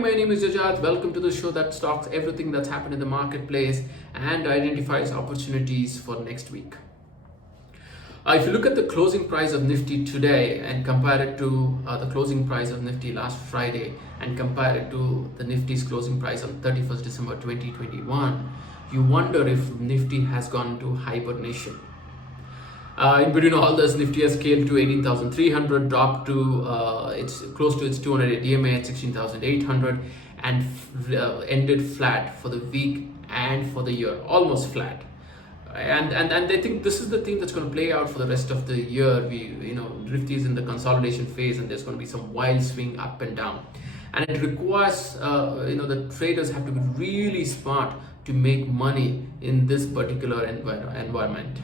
my name is Jajat. Welcome to the show that talks everything that's happened in the marketplace and identifies opportunities for next week. If you look at the closing price of Nifty today and compare it to the closing price of Nifty last Friday and compare it to the Nifty's closing price on 31st December 2021, you wonder if Nifty has gone into hibernation. In between all this, Nifty has scaled to 18,300, dropped to it's close to its 200 DMA at 16,800, and ended flat for the week and for the year, almost flat. And they think this is the thing that's going to play out for the rest of the year. Nifty is in the consolidation phase, and there's going to be some wild swing up and down, and it requires the traders have to be really smart to make money in this particular environment.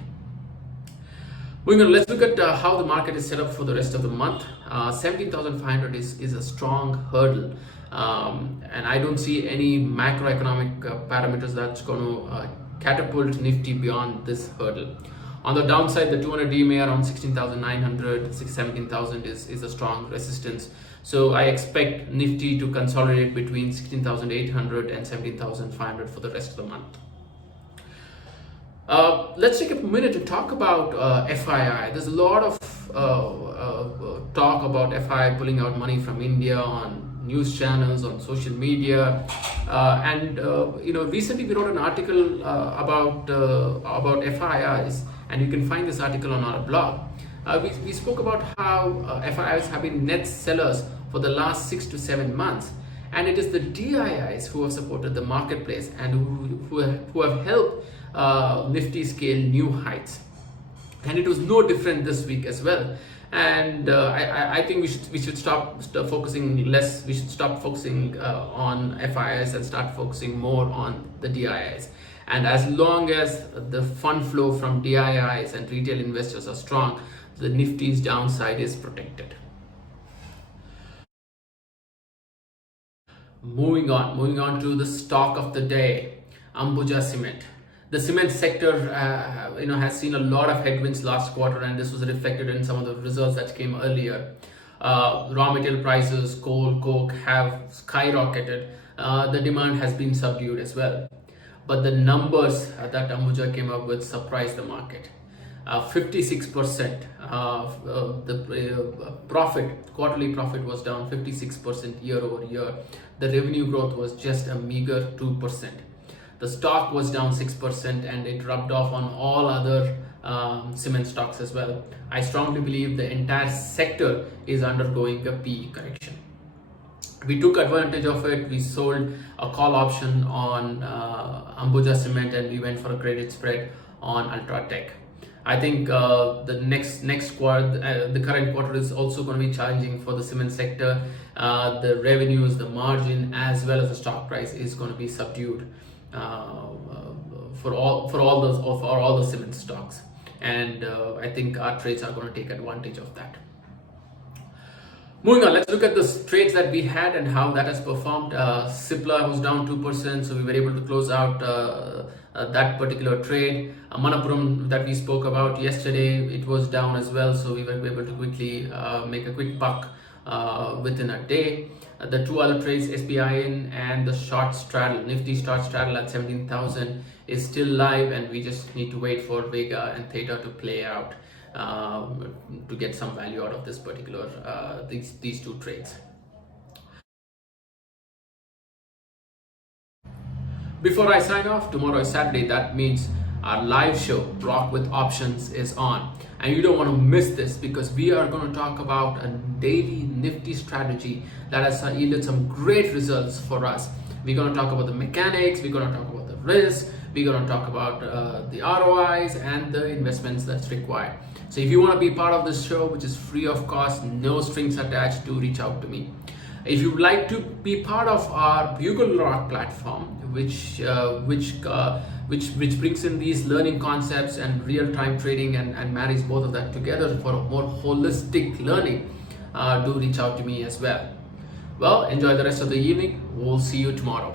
Moving on, let's look at how the market is set up for the rest of the month. 17,500 is a strong hurdle, and I don't see any macroeconomic parameters that's going to catapult Nifty beyond this hurdle. On the downside, the 200 DMA around 16,900, 17,000 is a strong resistance. So I expect Nifty to consolidate between 16,800 and 17,500 for the rest of the month. Let's take a minute to talk about FII. There's a lot of talk about FII pulling out money from India on news channels, on social media, and recently we wrote an article about FIIs, and you can find this article on our blog. We spoke about how FIIs have been net sellers for the last 6 to 7 months, and it is the DIIs who have supported the marketplace and who have helped Nifty scale new heights. And it was no different this week as well. And I think we should stop focusing less. We should stop focusing on FIIs and start focusing more on the DIIs. And as long as the fund flow from DIIs and retail investors are strong, the Nifty's downside is protected. Moving on to the stock of the day, Ambuja Cement. The cement sector has seen a lot of headwinds last quarter, and this was reflected in some of the results that came earlier. Raw material prices, coal, coke have skyrocketed. The demand has been subdued as well. But the numbers that Ambuja came up with surprised the market. 56%. The quarterly profit was down 56% year over year. The revenue growth was just a meager 2%. The stock was down 6%, and it rubbed off on all other cement stocks as well. I strongly believe the entire sector is undergoing a PE correction. We took advantage of it. We sold a call option on Ambuja Cement, and we went for a credit spread on Ultatech. I think the next quarter, the current quarter is also going to be challenging for the cement sector. The revenues, the margin, as well as the stock price is going to be subdued for all the cement stocks, and I think our trades are going to take advantage of that. Moving on, let's look at the trades that we had and how that has performed. Cipla was down 2%, so we were able to close out that particular trade. Manappuram that we spoke about yesterday, it was down as well, so we were able to quickly make a quick buck within a day. The two other trades, SBIN and the short straddle, Nifty short straddle at 17,000 is still live, and we just need to wait for Vega and Theta to play out to get some value out of this particular these two trades. Before I sign off, tomorrow is Saturday. That means our live show, Rock with Options, is on. And you don't want to miss this, because we are going to talk about a daily Nifty strategy that has yielded some great results for us. We're going to talk about the mechanics, we're going to talk about the risk, we're going to talk about the ROIs and the investments that's required. So if you want to be part of this show, which is free of cost, no strings attached, to reach out to me. If you'd like to be part of our Bugle Rock platform, which brings in these learning concepts and real-time trading and marries both of that together for a more holistic learning, do reach out to me as well. Well, enjoy the rest of the evening. We'll see you tomorrow.